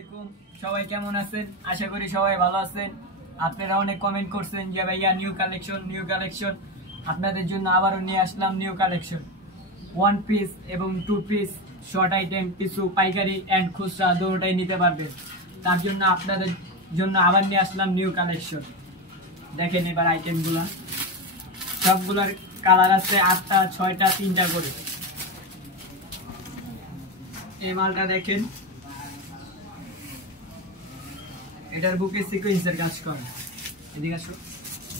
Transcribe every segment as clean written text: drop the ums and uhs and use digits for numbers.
আলাইকুম সবাই কেমন আছেন? আশা করি সবাই ভালো আছেন। আপনারা অনেক কমেন্ট করছেন যে ভাইয়া নিউ কালেকশন আপনাদের জন্য আবারও নিয়ে আসলাম নিউ কালেকশন। ওয়ান পিস এবং টু পিস শর্ট আইটেম কিছু পাইকারি এন্ড খুচরা দুটোটাই নিতে পারবেন। তার জন্য আপনাদের জন্য আবার নিয়ে আসলাম নিউ কালেকশন। দেখেন এবার আইটেমগুলা, সবগুলোর কালার আছে 8টা 6টা 3টা করে। এই মালটা দেখেন, এটার বুকে সিকোয়েন্সের কাজ করা। এদিকে আসো,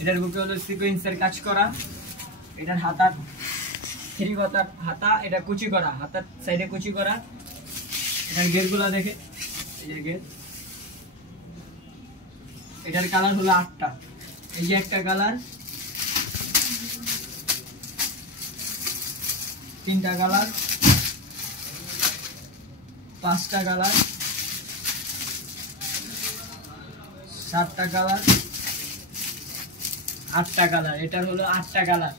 এটার বুকে হলো সিকোয়েন্সের কাজ করা। এটার হাতার থ্রিগতার হাতা, এটা কুচি করা, হাতার সাইডে কুচি করা। এটার গেরগুলা দেখে, এই যে গের। এটার কালার হলো 8টা। এই যে একটা কালার, 3টা কালার, 5টা কালার, 7টা কালার, 8টা কালার। এটার হলো 8টা কালার।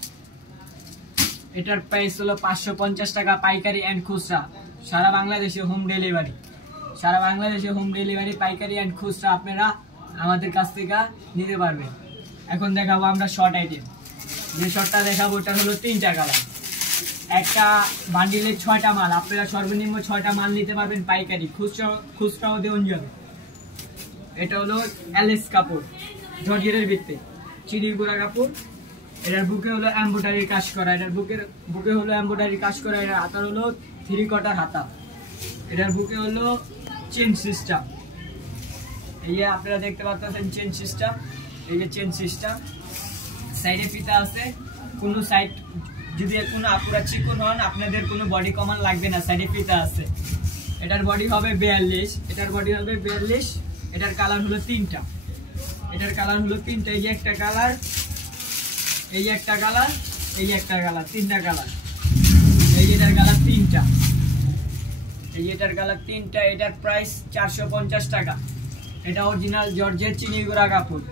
এটার প্রাইস হলো 550 টাকা পাইকারি এন্ড খুচরা। সারা বাংলাদেশে হোম ডেলিভারি। সারা বাংলাদেশে হোম ডেলিভারি পাইকারি এন্ড খুচরা আপনারা আমাদের কাছ থেকে নিতে পারবেন। এখন দেখাবো আমরা শর্ট আইটেম। যে শর্টটা দেখাবো ওটা হলো 3টা কালার। একটা বান্ডিলের 6টা মাল, আপনারা সর্বনিম্ন 6টা মাল নিতে পারবেন পাইকারি। খুচরাও দেওয়া যাবে। এটা হলো এলএস কাপড়, জর্জেটের ভিত্তি চিড়িগুড়া কাপড়। এটার বুকে হলো এমব্রয়ডারি কাজ করা। এটার বুকে হলো এমব্রয়ডারি কাজ করা। এটার হাতার হলো 3 কোয়ার্টার হাতা। এটার বুকে হলো চেন সিস্টেম। এই যে আপনারা দেখতে পাচ্ছেন চেন সিস্টেম। এই যে চেন সিস্টেম, সাইডে ফিতা আছে। কোনো সাইড যদি কোনো আপুরা চিকন হন, আপনাদের কোনো বডি কমান লাগবে না, সাইডে ফিতা আছে। এটার বডি হবে 42। এটার বডি হবে 42। এটার কালার হলো 3টা। এটার কালার হলো 3টা। এই যে একটা কালার, এই যে একটা কালার, এই যে একটা কালার, 3টা কালার। এই যে এটার কালার 3টা। এই যে এটার কালার 3টা। এটার প্রাইস 450 টাকা। এটা অরিজিনাল জর্জেট চিনিগুড়া কাপড়।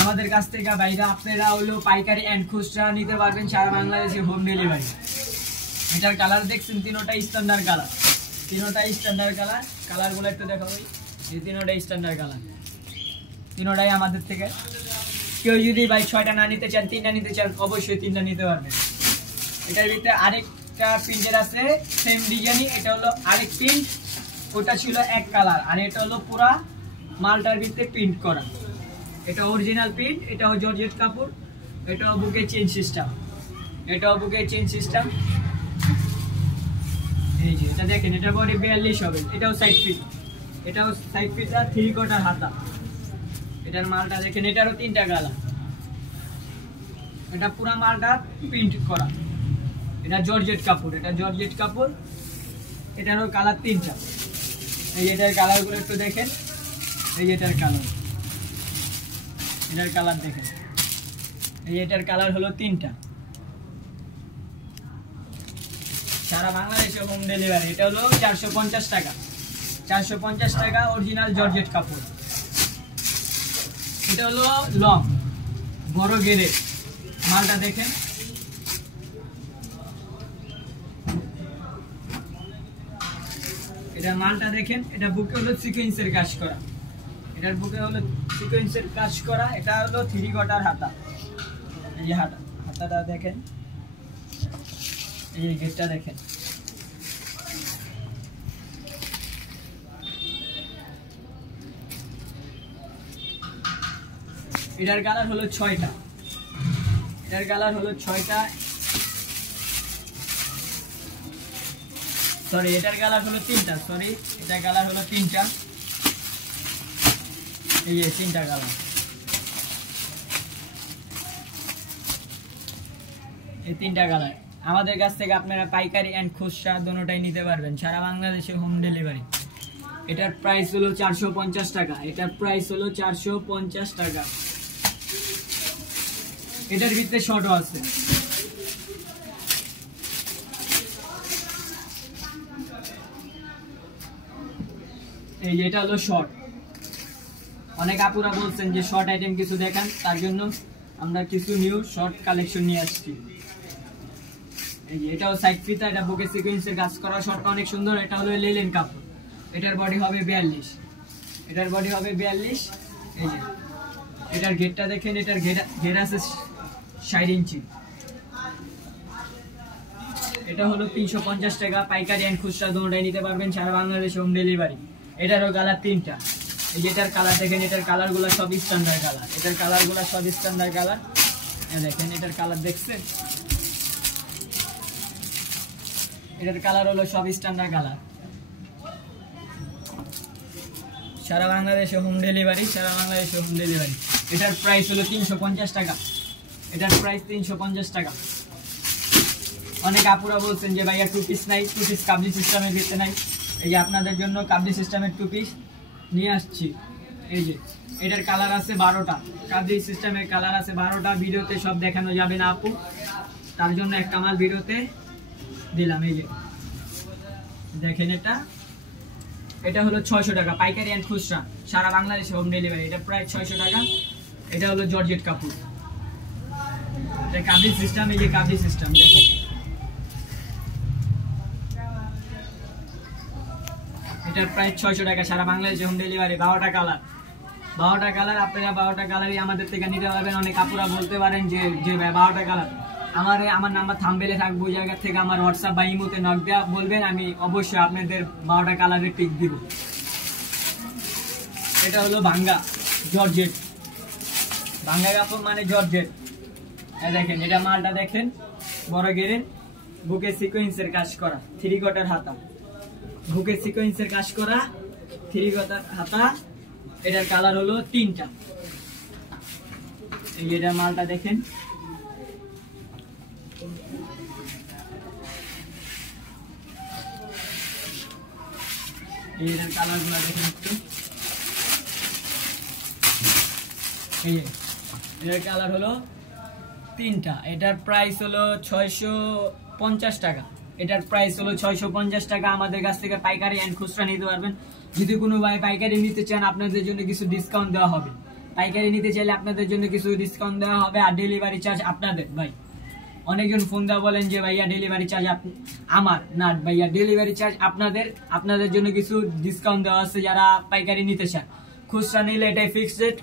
আমাদের কাছ থেকে বাইরে আপনারা হলো পাইকারি এন্ড খুচরা নিতে পারবেন সারা বাংলাদেশে হোম ডেলিভারি। এটার কালার দেখছেন, 3টা স্ট্যান্ডার্ড কালার। 3টা স্ট্যান্ডার্ড কালার। কালারগুলো একটু দেখাবো। এই 3টা স্ট্যান্ডার্ড কালার, 3টাই আমাদের থেকে। কেউ যদি ভাই 6টা না নিতে চান, 3টা নিতে চান, অবশ্যই 3টা নিতে পারবেন। এটার ভিতরে আরেকটা প্রিন্টের আছে সেম ডিজাইনই। এটা হলো আরেক প্রিন্ট। ওটা ছিল এক কালার, আর এটা হলো পুরা মালটার ভিতরে প্রিন্ট করা। এটা অরিজিনাল প্রিন্ট। এটাও জর্জেট কাপড়। এটাও বুকে চেন সিস্টেম। এটাও বুকে চেন সিস্টেম। এই যে এটা দেখেন, এটা বডি 42 হবে। এটাও সাইড ফিট। এটাও সাইড ফিটটা 3 কোয়ার্টার হাতা। এটার মালটা দেখেন, এটারও 3টা কালার। এটা পুরা মালটা প্রিন্ট করা। এটা জর্জেট কাপড়। এটা জর্জেট কাপড়। এটারও কালার 3টা। এই এটার কালারগুলো একটু দেখেন। এই এটার কালার, এটার কালার দেখেন। এই এটার কালার হলো 3টা। সারা বাংলাদেশে হোম ডেলিভারি। এটা হলো 450 টাকা। 450 টাকা অরিজিনাল জর্জেট কাপড়। এটা হলো লং, বড় গেরে। মালটা দেখেন। এটা মালটা দেখেন। এটা বুকে হলো সিকোয়েন্সের কাজ করা। এটার বুকে হলো সিকোয়েন্সের কাজ করা। এটা হলো 3 কোয়ার্টার হাতা। এই যে হাতাটা দেখেন। এই যে গেটটা দেখেন। এটার কালার হলো 6টা। এটার কালার হলো 6টা। সরি, এটার কালার হলো 3টা। সরি, এটার কালার হলো 3টা। এই যে 3টা কালার। এই 3টা কালার। আমাদের কাছ থেকে আপনারা পাইকারি এন্ড খুচরা দুটোটাই নিতে পারবেন সারা বাংলাদেশে হোম ডেলিভারি। এটার প্রাইস হলো 450 টাকা। এটার প্রাইস হলো 450 টাকা। এটার ভিতরে শর্টও আছে। এই যে এটা হলো শর্ট। অনেক আপুরা বলছেন যে শর্ট আইটেম কিছু দেখান, তার জন্য আমরা কিছু নিউ শর্ট কালেকশন নিয়ে আসছি। এই যে এটাও সাইড ফিতা। এটা বুকে সিকোয়েন্সের কাজ করা। শর্টটা অনেক সুন্দর। এটা হলো লিলেন কাপড়। এটার বডি হবে 42, এটার বডি হবে 42। এই যে এটার গেটটা দেখেন, এটার ঘের আছে 60 ইঞ্চি। এটা হলো 350 টাকা, পাইকারি এন্ড খুচরা দুটোটাই নিতে পারবেন, সারা বাংলাদেশে হোম ডেলিভারি। এটারও কালার 3টা। এই যে এটার কালার দেখেন, এটার কালারগুলো সব স্ট্যান্ডার্ড কালার, এটার কালারগুলো সব স্ট্যান্ডার্ড কালার। দেখেন এটার কালার দেখছেন, এটার কালার হলো সব স্ট্যান্ডার্ড কালার। সারা বাংলাদেশে হোম ডেলিভারি, সারা বাংলাদেশে হোম ডেলিভারি। এটার প্রাইস হলো 350 টাকা, এটার প্রাইস 350 টাকা। অনেক আপুরা বলছেন যে ভাইয়া 2 পিস নাই, 2 পিস কাবলি সিস্টেমের ভিতরে নাই। এই যে আপনাদের জন্য কাবলি সিস্টেমের 2 পিস নিয়ে আসছি। এই যে এটার কালার আছে 12টা, কাবলি সিস্টেমের কালার আছে 12টা। ভিডিওতে সব দেখানো যাবে না আপু, তার জন্য একটা মাল ভিডিওতে দিলাম। এই যে দেখেন, এটা হলো 600 টাকা, পাইকারি এন্ড খুচরা সারা বাংলাদেশে হোম ডেলিভারি। এটা প্রায় 600 টাকা। এটা হলো জর্জেট কাপড়, এটা কাবলি সিস্টেম। এই যে কাবলি সিস্টেম দেখেন, এটা প্রায় 600 টাকা, সারা বাংলাদেশে হোম ডেলিভারি। 12টা কালার, 12টা কালার। আপনারা 12টা কালারই আমাদের থেকে নিতে পারবেন। অনেক আপুরা বলতে পারেন যে 12টা কালার। আমার নাম্বার থাম্বনেলে থাকবে, ওই জায়গা থেকে আমার হোয়াটসঅ্যাপ বা ইমোতে নক দেওয়া বলবেন, আমি অবশ্যই আপনাদের 12টা কালারের পিক দিব। এটা হলো ভাঙ্গা জর্জেট, ভাঙ্গা কাপড় মানে জর্জেট। দেখেন এটা মালটা দেখেন, বড় গেরের, বুকে সিকোয়েন্সের কাজ করা, 3 কোয়ার্টার হাতা, বুকে সিকোয়েন্সের কাজ করা 3 কোয়ার্টার হাতা। এটার কালার হলো 3টা। এই এটা মালটা দেখেন, এটার কালারগুলো দেখেন একটু। এটার কালার হলো 3টা। এটার প্রাইস হলো 650 টাকা, এটার প্রাইস হলো 650 টাকা। আমাদের কাছ থেকে পাইকারি এন্ড খুচরা নিতে পারবেন। যদি কোনো ভাই পাইকারি নিতে চান, আপনাদের জন্য কিছু ডিসকাউন্ট দেওয়া হবে। পাইকারি নিতে চাইলে আপনাদের জন্য কিছু ডিসকাউন্ট দেওয়া হবে। আর ডেলিভারি চার্জ আপনাদের। ভাই অনেকজন ফোন দেওয়া বলেন যে ভাইয়া ডেলিভারি চার্জ আমার না, ভাইয়া ডেলিভারি চার্জ আপনাদের। আপনাদের জন্য কিছু ডিসকাউন্ট দেওয়া আছে যারা পাইকারি নিতে চান। খুচরা নিলে এটাই ফিক্সড রেট।